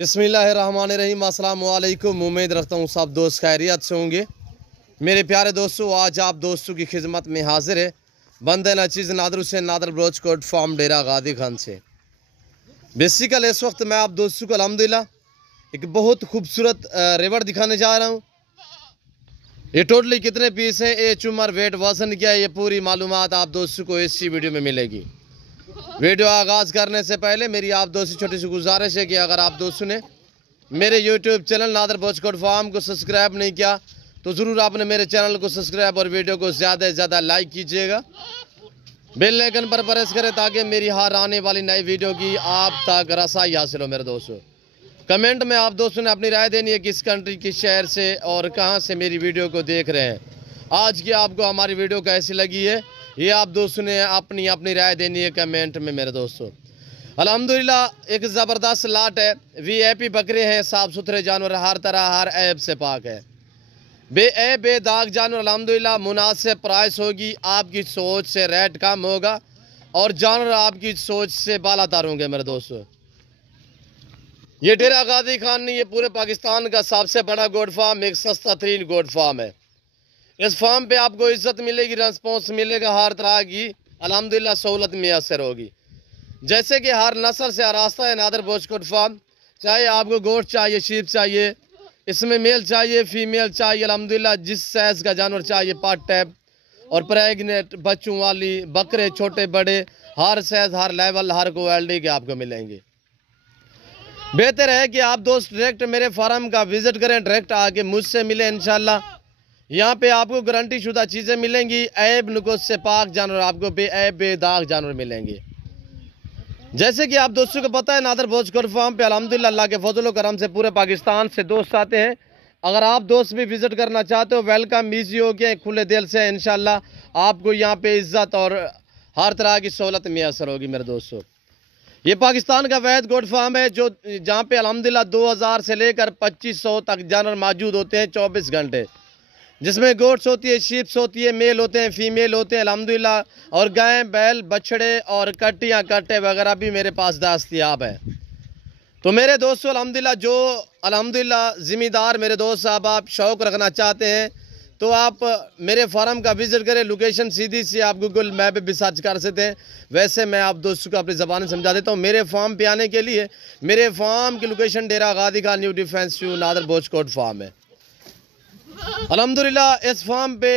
बिस्मिल्लाहिर्रहमानिर्रहीम। अस्सलाम वालेकुम। उम्मीद रखता हूँ सब दोस्त खैरियत से होंगे। मेरे प्यारे दोस्तों, आज आप दोस्तों की खिदमत में हाजिर है बंदे नचीज़ नादर हुसैन नादर ब्रोच कोट फार्म डेरा गादी खान से। बेसिकल इस वक्त मैं आप दोस्तों को अल्हम्दुलिल्लाह एक बहुत खूबसूरत रिवर दिखाने जा रहा हूँ। ये टोटली कितने पीस हैं, एज उम्र वेट वजन क्या है, ये पूरी मालूमात आप दोस्तों को इसी वीडियो में मिलेगी। वीडियो आगाज़ करने से पहले मेरी आप दोस्तों छोटी सी गुजारिश है कि अगर आप दोस्तों ने मेरे YouTube channel Nadar Broch Kot farm को सब्सक्राइब नहीं किया तो ज़रूर आपने मेरे चैनल को सब्सक्राइब और वीडियो को ज़्यादा से ज़्यादा लाइक कीजिएगा। बेल आइकन पर प्रेस करें ताकि मेरी हर आने वाली नई वीडियो की आप तक रसाई हासिल हो। मेरे दोस्तों, कमेंट में आप दोस्तों ने अपनी राय देनी है किस कंट्री किस शहर से और कहाँ से मेरी वीडियो को देख रहे हैं। आज की आपको हमारी वीडियो कैसी लगी है ये आप दोस्तों ने अपनी अपनी राय देनी है कमेंट में। मेरे दोस्तों, अल्हम्दुलिल्लाह एक ज़बरदस्त लाट है। वीआईपी बकरे हैं, साफ़ सुथरे जानवर, हर तरह हर ऐब से पाक है, बेऐब बेदाग जानवर। अल्हम्दुलिल्लाह मुनासिब प्राइस होगी, आपकी सोच से रेट कम होगा और जानवर आपकी सोच से बालातर होंगे। मेरे दोस्तों, ये डेरा गादी खान नहीं, ये पूरे पाकिस्तान का सबसे बड़ा गोट फार्म, एक सस्ता तरीन गोट फार्म है। इस फार्म पे आपको इज्जत मिलेगी, रिस्पॉन्स मिलेगा, हर तरह की अल्हम्दुलिल्लाह सहूलत मैसर होगी। जैसे कि हर नस्ल से आरास्ता है नादर ब्रोच कोट फार्म। चाहे आपको गोश्त चाहिए, शीप चाहिए, इसमें मेल चाहिए, फीमेल चाहिए, अल्हम्दुलिल्लाह जिस साइज़ का जानवर चाहिए, पार्ट टैप और प्रेगनेंट बच्चों वाली बकरे, छोटे बड़े, हर साइज़ हर लेवल हर क्वालिटी के आपको मिलेंगे। बेहतर है कि आप दोस्त डायरेक्ट मेरे फार्म का विज़िट करें, डायरेक्ट आके मुझसे मिले। इंशाल्लाह यहाँ पे आपको गारंटी शुदा चीज़ें मिलेंगी, ऐब नुक़्स से पाक जानवर आपको बेऐब बेदाग जानवर मिलेंगे। जैसे कि आप दोस्तों को पता है नादर ब्रोच कोट फार्म पे अल्हम्दुलिल्लाह अल्लाह के फजल करम से पूरे पाकिस्तान से दोस्त आते हैं। अगर आप दोस्त भी विज़िट करना चाहते हो, वेलकम ईजी हो गया, खुले दिल से इंशाल्लाह आपको यहाँ पे इज़्ज़त और हर तरह की सहूलत मैसर होगी। मेरे दोस्तों, ये पाकिस्तान का वैद गोट फार्म है जो जहाँ पे अल्हम्दुलिल्लाह 2000 से लेकर 2500 तक जानवर मौजूद होते हैं 24 घंटे, जिसमें गोट्स होती है, शीप्स होती है, मेल होते हैं, फीमेल होते हैं अल्हम्दुलिल्लाह, और गाय बैल बछड़े और कट्टियाँ कट्टे वगैरह भी मेरे पास दस्तयाब है। तो मेरे दोस्तों अल्हम्दुलिल्लाह जो अल्हम्दुलिल्लाह ज़िम्मेदार मेरे दोस्त साहब आप शौक़ रखना चाहते हैं तो आप मेरे फार्म का विज़िट करें। लोकेशन सीधी सी आप गूगल मैप पे भी सर्च कर सकते हैं। वैसे मैं आप दोस्तों को अपनी ज़बान में समझा देता हूँ। मेरे फार्म पे आने के लिए मेरे फार्म की लोकेशन डेरा गादी Khan new defence Nadar Broch Kot farm है। अल्हम्दुलिल्लाह इस फार्म पे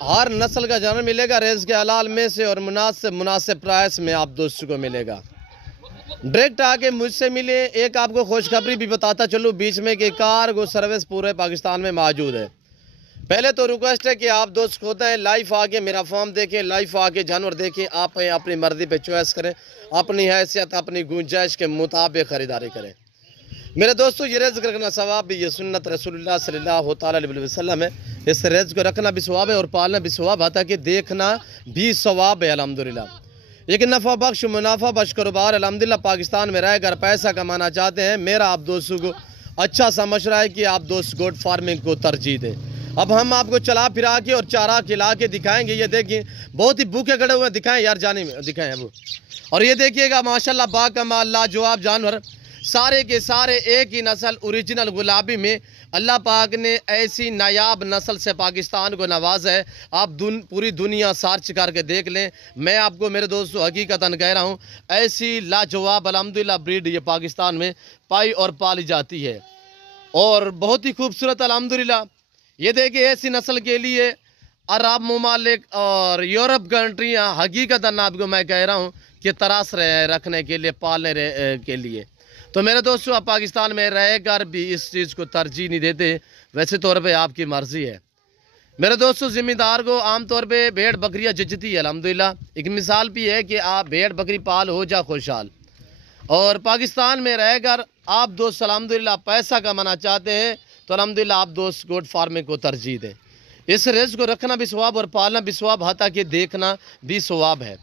हर नस्ल का जानवर मिलेगा, रेज़ के हलाल में से और मुनासिब प्राइस में आप दोस्तों को मिलेगा। डायरेक्ट आके मुझसे मिले। एक आपको खुशखबरी भी बताता चलूँ बीच में कि कार्गो सर्विस पूरे पाकिस्तान में मौजूद है। पहले तो रिक्वेस्ट है कि आप दोस्त होते हैं लाइव आके मेरा फार्म देखें, लाइव आके जानवर देखें, आप अपनी मर्जी पे चॉइस करें, अपनी हैसियत अपनी गुंजाइश के मुताबिक ख़रीदारी करें। मेरे दोस्तों, ये रिज़्क़ रखना सवाब भी, ये सुन्नत रसूलुल्लाह सल्लल्लाहु अलैहि वसल्लम है। इस रिज़्क़ को रखना भी सवाब है और पालना भी सवाब आता है कि देखना भी सवाब है। अल्हम्दुलिल्लाह एक नफ़ा बख्श मुनाफा बख्श कारोबार अल्हम्दुलिल्लाह पाकिस्तान में रहकर पैसा कमाना चाहते हैं। मेरा आप दोस्तों को अच्छा सा मशवरा है कि आप दोस्त गोट फार्मिंग को तरजीह दें। अब हम आपको चला फिरा के और चारा खिला के दिखाएंगे। ये देखिए बहुत ही भूखे खड़े हुए, दिखाएं यार, जाने में दिखाएं वो। और ये देखिएगा माशाल्लाह बाकमाल लाजवाब जानवर, सारे के सारे एक ही नस्ल ओरिजिनल गुलाबी में। अल्लाह पाक ने ऐसी नायाब नस्ल से पाकिस्तान को नवाजा है। आप पूरी दुनिया सर्च करके देख लें। मैं आपको मेरे दोस्तों हकीकतन कह रहा हूँ, ऐसी लाजवाब अल्हम्दुलिल्लाह ब्रीड ये पाकिस्तान में पाई और पाली जाती है और बहुत ही खूबसूरत अल्हम्दुलिल्लाह। ये देखिए ऐसी नस्ल के लिए अरब ममालिक और यूरोप कंट्रियाँ हकीकतन आपको मैं कह रहा हूँ कि तरास रहे हैं रखने के लिए, पालने के लिए। तो मेरे दोस्तों, आप पाकिस्तान में रहकर भी इस चीज़ को तरजीह नहीं देते। वैसे तौर पे आपकी मर्ज़ी है। मेरे दोस्तों, ज़िम्मेदार को आमतौर पे भेड़ बकरियाँ जचती है अल्हम्दुलिल्लाह। एक मिसाल भी है कि आप भेड़ बकरी पाल हो जा खुशहाल, और पाकिस्तान में रहकर आप दोस्त अल्हम्दुलिल्लाह पैसा कमाना चाहते हैं तो अल्हम्दुलिल्लाह आप दोस्त गोट फार्मिंग को तरजीह दें। इस रिज़्क़ को रखना भी सवाब और पालना भी सवाब, हाथा कि देखना भी सवाब है।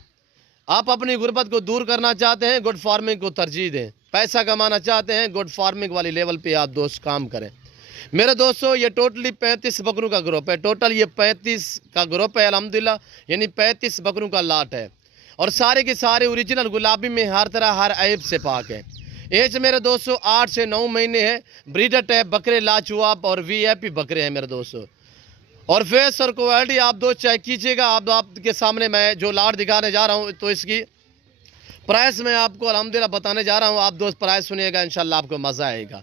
आप अपनी गुर्बत को दूर करना चाहते हैं, गोट फार्मिंग को तरजीह दें। पैसा कमाना चाहते हैं, गोट फार्मिंग वाली लेवल पे आप दोस्त काम करें। मेरे दोस्तों, ये टोटली 35 बकरों का ग्रुप है। टोटल ये 35 का ग्रुप है अल्हम्दुलिल्लाह, यानी 35 बकरों का लाट है और सारे के सारे ओरिजिनल गुलाबी में हर तरह हर ऐब से पाक है। एज मेरे दोस्तों 8 से 9 महीने है। ब्रीडर टैप बकरे लाजवाब और वीआईपी बकरे हैं मेरे दोस्तों। और फेस और क्वालिटी आप दोस्त चेक कीजिएगा। आपके सामने मैं जो लाट दिखाने जा रहा हूँ, तो इसकी प्राइस मैं आपको अल्हम्दुलिल्लाह बताने जा रहा हूँ। आप दोस्त प्राइस सुनिएगा, इंशाल्लाह आपको मज़ा आएगा।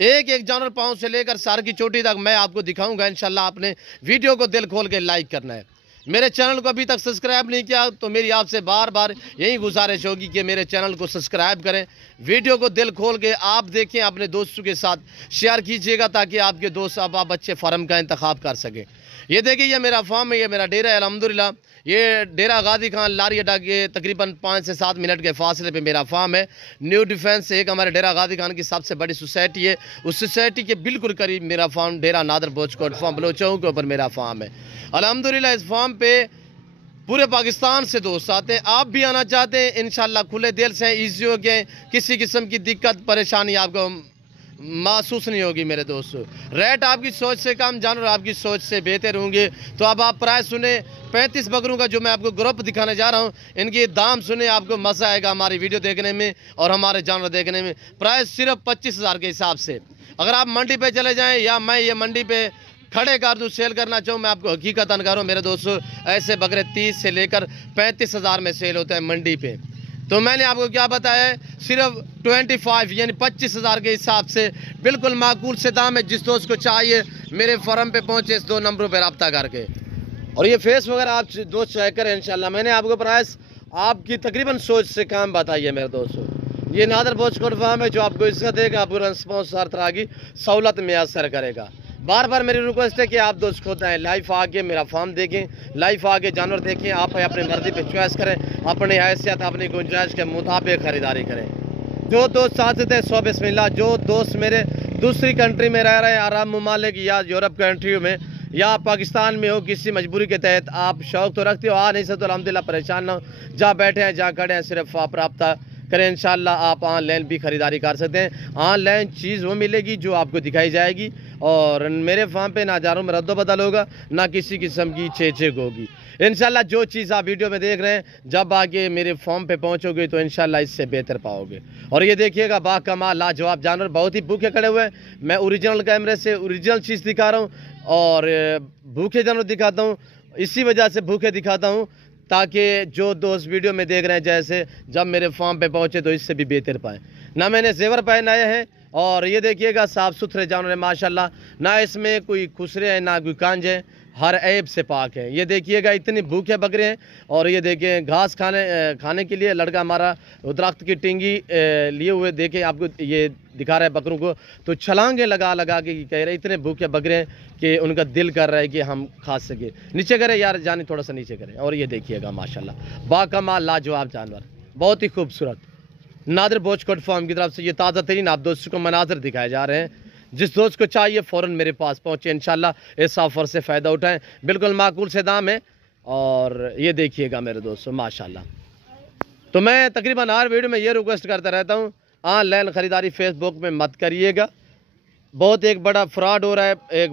एक एक जानवर पाँव से लेकर सर की चोटी तक मैं आपको दिखाऊंगा इंशाल्लाह। आपने वीडियो को दिल खोल के लाइक करना है। मेरे चैनल को अभी तक सब्सक्राइब नहीं किया तो मेरी आपसे बार बार यही गुजारिश होगी कि मेरे चैनल को सब्सक्राइब करें। वीडियो को दिल खोल के आप देखें, अपने दोस्तों के साथ शेयर कीजिएगा ताकि आपके दोस्त अब आप अच्छे फार्म का इंतखाब कर सकें। ये देखिए, ये मेरा फार्म है, ये मेरा डेरा है अल्हम्दुलिल्लाह। ये डेरा गादी खान लारी अड्डा के तकरीबन 5 से 7 मिनट के फासले पे मेरा फार्म है। न्यू डिफेंस एक हमारे डेरा गादी खान की सबसे बड़ी सोसाइटी है, उस सोसाइटी के बिल्कुल करीब मेरा फार्म डेरा नादर बोचकोट फार्म बलोचों के ऊपर मेरा फार्म है अल्हम्दुलिल्लाह। इस फार्म पे पूरे पाकिस्तान से दोस्त आते हैं। आप भी आना चाहते हैं इंशाल्लाह खुले दिल से, ईजी हो गए, किसी किस्म की दिक्कत परेशानी आपको महसूस नहीं होगी मेरे दोस्तों। रेट आपकी सोच से कम, जानवर आपकी सोच से बेहतर होंगे। तो अब आप प्राइस सुने 35 बकरों का जो मैं आपको ग्रुप दिखाने जा रहा हूँ, इनके दाम सुने, आपको मज़ा आएगा हमारी वीडियो देखने में और हमारे जानवर देखने में। प्राइस सिर्फ 25,000 के हिसाब से। अगर आप मंडी पे चले जाएँ या मैं ये मंडी पे खड़े कर दूँ सेल करना चाहूँ, मैं आपको हकीकत कह रहा हूँ मेरे दोस्तों, ऐसे बकरे 30 से लेकर 35,000 में सेल होता है मंडी पे। तो मैंने आपको क्या बताया है, सिर्फ 25 यानी 25,000 के हिसाब से बिल्कुल माकूल से दाम है। जिस दोस्त को चाहिए मेरे फार्म पे पहुंचे, इस 2 नंबरों पर रब्ता करके। और ये फेस वगैरह आप दोस्त चेक करें इंशाल्लाह। मैंने आपको प्राइस आपकी तकरीबन सोच से काम बताइए मेरे दोस्तों। ये नादर बोचकोट फार्म है जो आपको इज्जत देगा, आपको रिस्पॉन्स हर तरह की सहूलत में असर करेगा। बार बार मेरी रिक्वेस्ट है कि आप दोस्त खुद आएँ, लाइव आके मेरा फार्म देखें, लाइव आके जानवर देखें, आप अपनी मर्जी पे चॉइस करें, अपनी हैसियत अपनी गुंजाइश के मुताबिक ख़रीदारी करें। जो दोस्त साथ थे सो बिस्मिल्लाह। जो दोस्त मेरे दूसरी कंट्री में रह रहे हैं, अरब ममालिक या यूरोप कंट्री में या पाकिस्तान में हो, किसी मजबूरी के तहत आप शौक़ तो रखते हो, आ नहीं सकते तो अल्हम्दुलिल्लाह परेशान ना हो। जहाँ बैठे हैं जहाँ खड़े हैं सिर्फ आप रब्ता करें, इंशाल्लाह आप ऑनलाइन भी ख़रीदारी कर सकते हैं। ऑनलाइन चीज़ वो मिलेगी जो आपको दिखाई जाएगी। और मेरे फार्म पे ना जानवरों में रद्दो बदल होगा, ना किसी किस्म की चेक होगी। इंशाल्लाह जो चीज़ आप वीडियो में देख रहे हैं, जब आके मेरे फार्म पे पहुंचोगे तो इंशाल्लाह इससे बेहतर पाओगे। और ये देखिएगा बाकमाल लाजवाब जानवर, बहुत ही भूखे खड़े हुए हैं। मैं ओरिजिनल कैमरे से ओरिजिनल चीज़ दिखा रहा हूँ और भूखे जानवर दिखाता हूँ। इसी वजह से भूखे दिखाता हूँ ताकि जो दोस्त वीडियो में देख रहे हैं, जैसे जब मेरे फार्म पे पहुंचे तो इससे भी बेहतर पाएँ। ना मैंने जेवर पहनाए हैं और ये देखिएगा साफ़ सुथरे जानवर है माशाल्लाह, ना इसमें कोई खुसरे हैं ना कोई कांज है, हर ऐब से पाक है। ये देखिएगा इतने भूखे बकरे हैं। और ये देखिए घास खाने के लिए लड़का हमारा दरख्त की टिंगी लिए हुए, देखे आपको ये दिखा रहा है बकरों को, तो छलांगे लगा लगा के कह रहे इतने भूखे बकरे हैं कि उनका दिल कर रहा है कि हम खा सके। नीचे करें यार जाने, थोड़ा सा नीचे करें। और ये देखिएगा माशाल्लाह बाकमाल लाजवाब जानवर, बहुत ही खूबसूरत नादर बोचकोट फार्म की तरफ से ये ताज़ा तरीन आप दोस्तों को मनाजर दिखाए जा रहे हैं। जिस दोस्त को चाहिए फ़ौरन मेरे पास पहुँचे, इंशाल्लाह इस ऑफ़र से फ़ायदा उठाएं, बिल्कुल माकूल से दाम है। और ये देखिएगा मेरे दोस्तों माशाल्लाह। तो मैं तकरीबन हर वीडियो में ये रिक्वेस्ट करता रहता हूँ, ऑनलाइन ख़रीदारी फेसबुक में मत करिएगा। बहुत एक बड़ा फ्रॉड हो रहा है, एक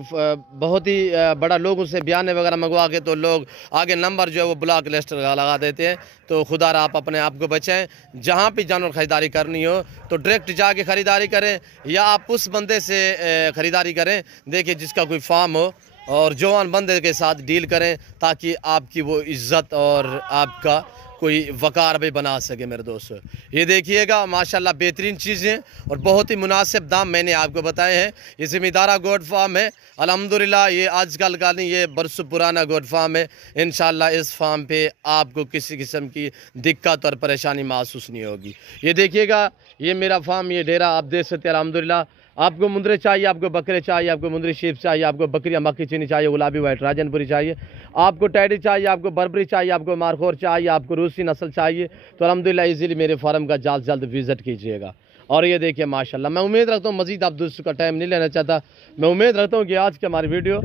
बहुत ही बड़ा लोगों से बयाने वगैरह मंगवा के तो लोग आगे नंबर जो है वो ब्लॉक लिस्ट लगा देते हैं। तो खुदा आप अपने आप को बचाएं। जहाँ भी जानवर ख़रीदारी करनी हो तो डायरेक्ट जाके ख़रीदारी करें या आप उस बंदे से ख़रीदारी करें, देखिए जिसका कोई फार्म हो, और जवान बंदे के साथ डील करें ताकि आपकी वो इज़्ज़त और आपका कोई वकार भी बना सके मेरे दोस्तों। ये देखिएगा माशाल्लाह बेहतरीन चीज़ें और बहुत ही मुनासिब दाम मैंने आपको बताए हैं। ये ज़मींदारा गोट फार्म है अल्हम्दुलिल्लाह, ये आजकल का नहीं, ये बरसों पुराना गोट फार्म है। इंशाल्लाह इस फार्म पे आपको किसी किस्म की दिक्कत और परेशानी महसूस नहीं होगी। ये देखिएगा ये मेरा फार्म, ये डेरा आप देख सकते हैं अल्हम्दुलिल्लाह। आपको मुंदरे चाहिए, आपको बकरे चाहिए, आपको मुंदरी शीप चाहिए, आपको बकरियाँ मक्की चीनी चाहिए, गुलाबी वाइट राजनपुरी चाहिए, आपको टैडी चाहिए, आपको बर्बरी चाहिए, आपको मारखोर चाहिए, आपको रूसी नस्ल चाहिए, तो अल्हम्दुलिल्लाह इजीली मेरे फार्म का जल्द जल्द विज़िट कीजिएगा। और ये देखिए माशाल्लाह, मैं उम्मीद रखता हूँ मज़ीद आप दोस्तों का टाइम नहीं लेना चाहता। मैं उम्मीद रखता हूँ कि आज की हमारी वीडियो,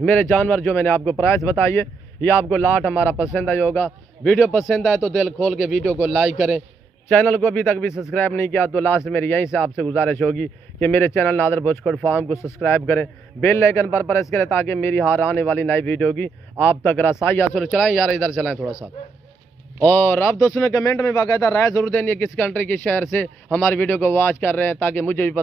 मेरे जानवर जो मैंने आपको प्राइस बताई है, ये आपको लाट हमारा पसंद आया होगा। वीडियो पसंद आए तो दिल खोल के वीडियो को लाइक करें। चैनल को अभी तक भी सब्सक्राइब नहीं किया तो लास्ट मेरी यहीं से आपसे गुजारिश होगी कि मेरे चैनल नादर बोचकोट फार्म को सब्सक्राइब करें, बेल आइकन पर प्रेस करें ताकि मेरी हर आने वाली नई वीडियो की आप तक रसाई हासिल। चलाएं यार, इधर चलाएं थोड़ा सा। और आप दोस्तों ने कमेंट में बाकायदा राय ज़रूर देनी है किस कंट्री के शहर से हमारी वीडियो को वॉच कर रहे हैं, ताकि मुझे भी पता